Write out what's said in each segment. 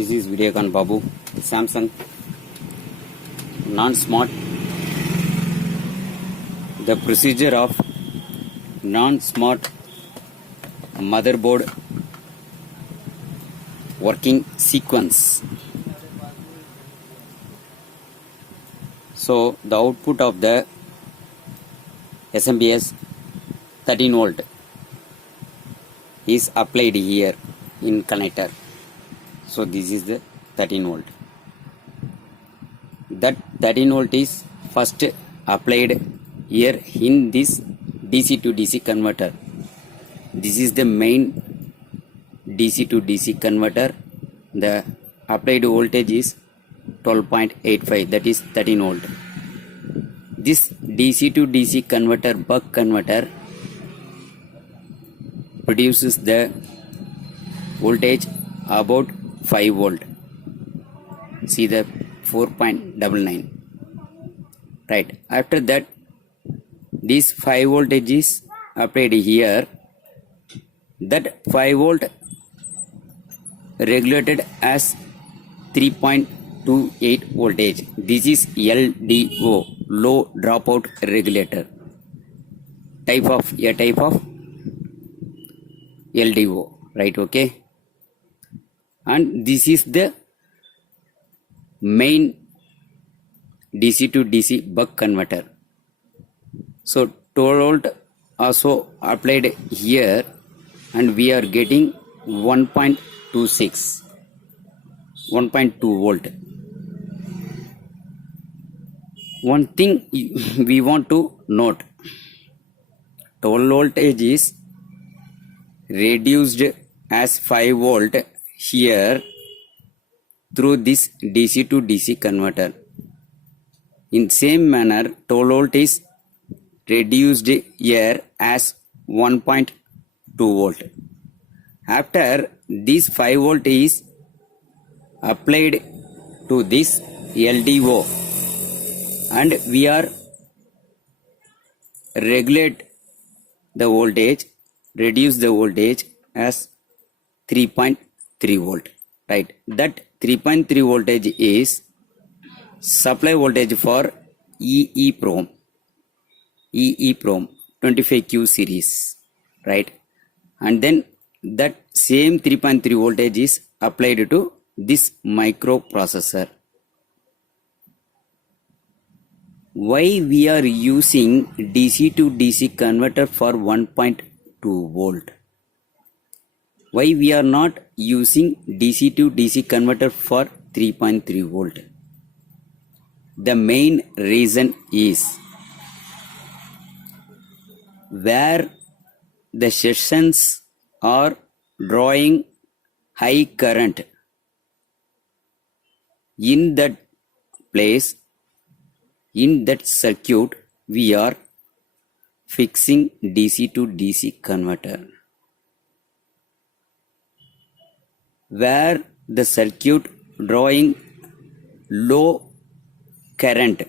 This is Videokant Babu, Samsung non-smart. The procedure of non-smart motherboard working sequence. So the output of the SMPS 13 volt is applied here in connector. So this is the 13 volt. That 13 volt is first applied here in this DC to DC converter. This is the main DC to DC converter. The applied voltage is 12.85, that is 13 volt. This DC to DC converter, buck converter, produces the voltage about 5 volt. See the 4.99. Right. After that, this 5 voltage is applied here. That 5 volt regulated as 3.28 voltage. This is LDO, low dropout regulator. A type of LDO, right? Okay. And this is the main DC to DC buck converter. So 12 volt also applied here, and we are getting 1.26, 1.2 volt. One thing we want to note: 12 voltage is reduced as 5 volt here through this DC to DC converter. In same manner, 12 volt is reduced here as 1.2 volt. After this 5 volt is applied to this LDO, and we are regulate the voltage, reduce the voltage as 3.3 volt, right? That 3.3 voltage is supply voltage for EEPROM 25Q series, right? And then that same 3.3 voltage is applied to this microprocessor. Why we are using DC to DC converter for 1.2 volt? Why we are not using DC to DC converter for 3.3 volt? The main reason is where the sections are drawing high current, in that place, in that circuit, we are fixing DC to DC converter. Where the circuit drawing low current,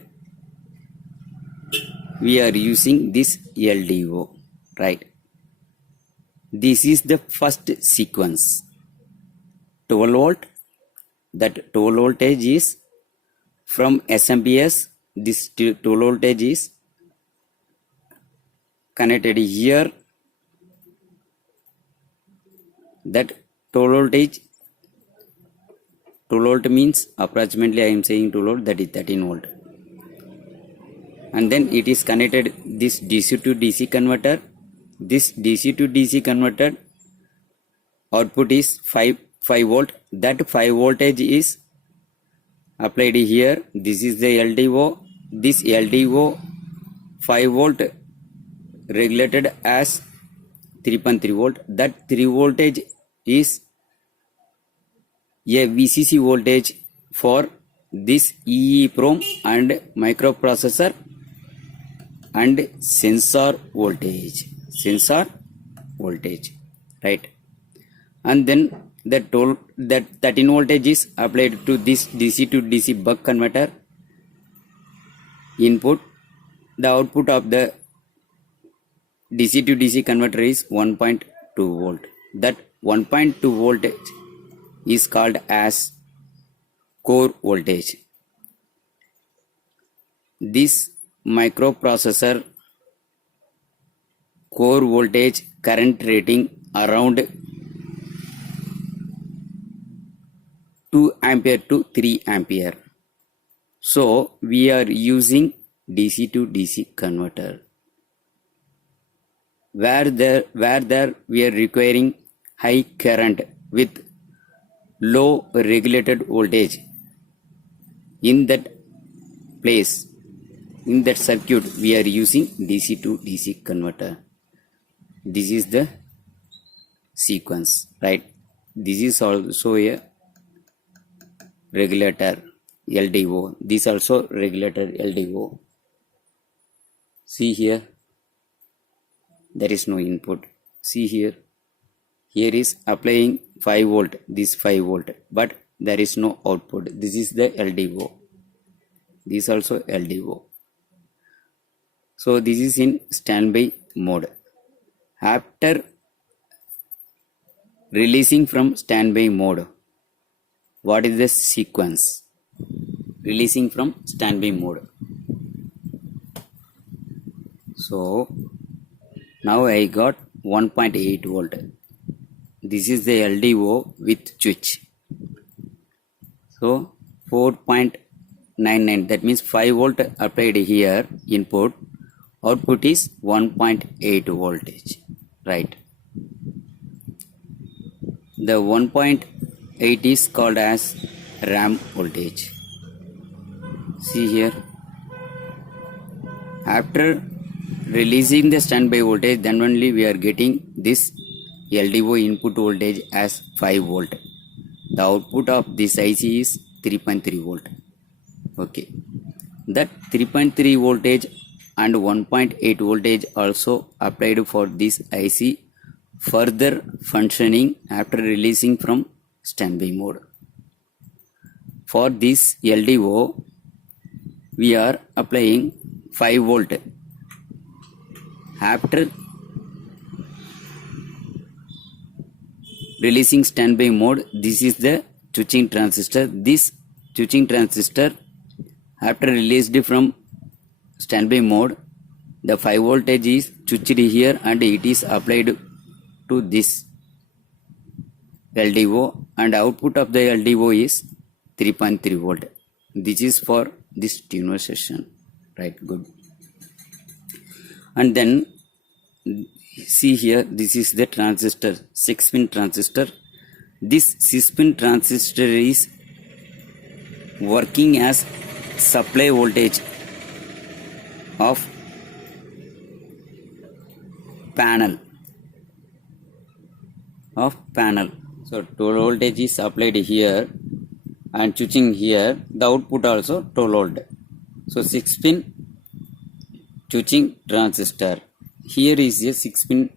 we are using this LDO, right? This is the first sequence. 12 volt, that 12 voltage is from SMPS. This 12 voltage is connected here. That 12 voltage, 12 volt means approximately I am saying 12 volt, that is 13 volt. And then it is connected this DC to DC converter. This DC to DC converter output is 5 volt. That 5 voltage is applied here. This is the LDO. This LDO 5 volt regulated as 3.3 volt. That 3 voltage is a VCC voltage for this EEPROM and microprocessor and sensor voltage, right? And then that 13 voltage is applied to this DC to DC buck converter input. The output of the DC to DC converter is 1.2 volt. That 1.2 voltage is called as core voltage. This microprocessor core voltage current rating around 2 ampere to 3 ampere. So we are using DC to DC converter. Where there we are requiring high current with low regulated voltage, in that place, in that circuit, we are using DC to DC converter. This is the sequence, right? This is also a regulator LDO. This also regulator LDO. See here, there is no input. See here, here is applying 5 volt, this 5 volt, but there is no output. This is the LDO. This also LDO. So this is in standby mode. After releasing from standby mode, what is the sequence? Releasing from standby mode. So now I got 1.8 volt. This is the LDO with switch. So 4.99, that means 5 volt applied here input. Output is 1.8 voltage, right? The 1.8 is called as RAM voltage. See here, after releasing the standby voltage, then only we are getting this LDO input voltage as 5 volt. The output of this IC is 3.3 volt. Okay, that 3.3 voltage and 1.8 voltage also applied for this IC further functioning after releasing from standby mode. For this LDO, we are applying 5 volt. After releasing standby mode, this is the switching transistor. This switching transistor, after released from standby mode, the 5 voltage is switched here and it is applied to this LDO, and output of the LDO is 3.3 volt. This is for this tuner session, right? Good. And then see here, this is the transistor, 6-pin transistor. This 6-pin transistor is working as supply voltage of panel. So 12 voltage is applied here and switching here, the output also 12 volt. So 6-pin switching transistor. Here is a 6-pin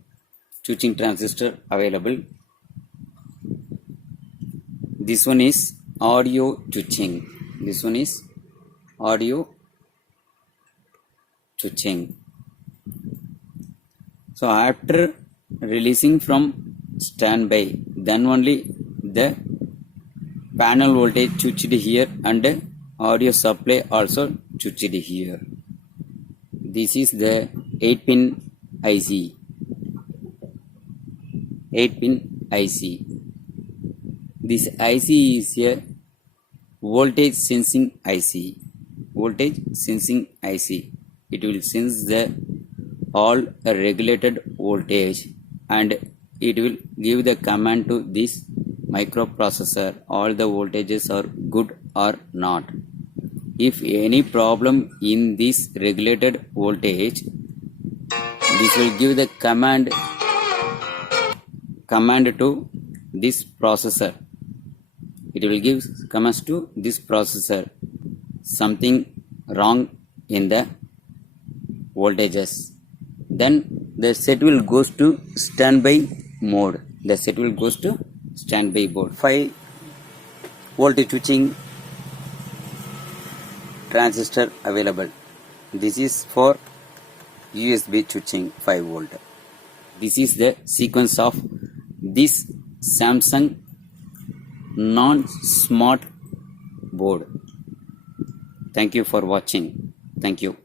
switching transistor available. This one is audio switching. This one is audio switching. So after releasing from standby, then only the panel voltage switched here and audio supply also switched here. This is the 8-pin IC. 8-pin IC. This IC is a voltage sensing IC. Voltage sensing IC. It will sense the all regulated voltage and it will give the command to this microprocessor, all the voltages are good or not. If any problem in this regulated voltage, this will give the command to this processor. It will give commands to this processor, something wrong in the voltages. Then the set will goes to standby mode. The set will goes to standby mode. 5 volt switching transistor available. This is for USB switching 5 volt. This is the sequence of this Samsung non-smart board. Thank you for watching. Thank you.